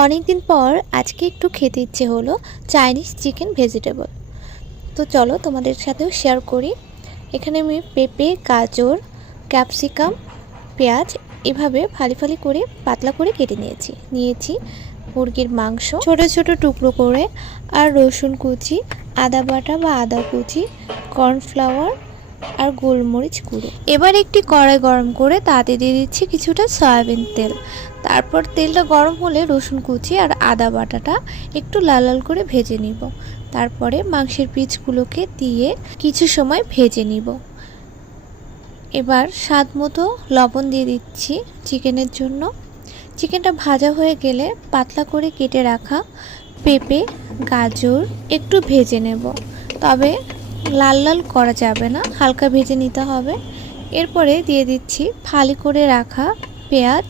অনেক দিন পর আজকে একটু খেতে ইচ্ছে হলো চাইনিজ চিকেন ভেজিটেবল। তো চলো তোমাদের সাথেও শেয়ার করি। এখানে আমি পেঁপে, গাজর, ক্যাপসিকাম, পেঁয়াজ এভাবে ফালি ফালি করে পাতলা করে কেটে নিয়েছি মুরগির মাংস ছোট ছোট টুকরো করে, আর রসুন কুচি, আদা বাটা বা আদা কুচি, কর্নফ্লাওয়ার আর গোলমরিচ গুঁড়ো। এবার একটি কড়াই গরম করে তাতে দিয়ে দিচ্ছি কিছুটা সয়াবিন তেল। তারপর তেলটা গরম হলে রসুন কুচি আর আদা বাটাটা একটু লাল লাল করে ভেজে নিব। তারপরে মাংসের পিসগুলোকে দিয়ে কিছু সময় ভেজে নিব। এবার স্বাদ মতো লবণ দিয়ে দিচ্ছি চিকেনের জন্য। চিকেনটা ভাজা হয়ে গেলে পাতলা করে কেটে রাখা পেঁপে, গাজর একটু ভেজে নেব, তবে লাল লাল করা যাবে না, হালকা ভেজে নিতে হবে। এরপরে দিয়ে দিচ্ছি ফালি করে রাখা পেঁয়াজ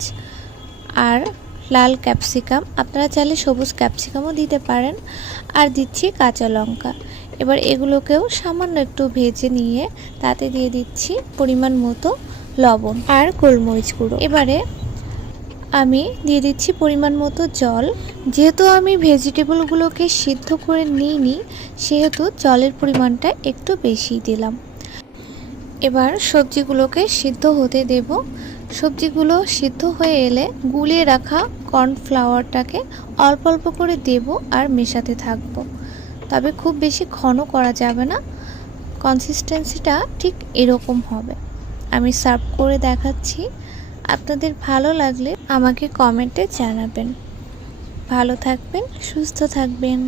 আর লাল ক্যাপসিকাম, আপনারা চাইলে সবুজ ক্যাপসিকামও দিতে পারেন, আর দিচ্ছি কাঁচা লঙ্কা। এবার এগুলোকেও সামান্য একটু ভেজে নিয়ে তাতে দিয়ে দিচ্ছি পরিমাণ মতো লবণ আর গোলমরিচ গুঁড়ো। এবারে আমি দিয়ে দিচ্ছি পরিমাণ মতো জল। যেহেতু আমি ভেজিটেবলগুলোকে সিদ্ধ করে নিইনি, সেহেতু জলের পরিমাণটা একটু বেশি দিলাম। এবার সবজিগুলোকে সিদ্ধ হতে দেব। সবজিগুলো সিদ্ধ হয়ে এলে গুলিয়ে রাখা কর্নফ্লাওয়ারটাকে অল্প অল্প করে দেব আর মেশাতে থাকবো, তবে খুব বেশি ঘন করা যাবে না, কনসিস্টেন্সিটা ঠিক এরকম হবে। আমি সার্ভ করে দেখাচ্ছি, আপনাদের ভালো লাগলে আমাকে কমেন্টে জানাবেন। ভালো থাকবেন, সুস্থ থাকবেন।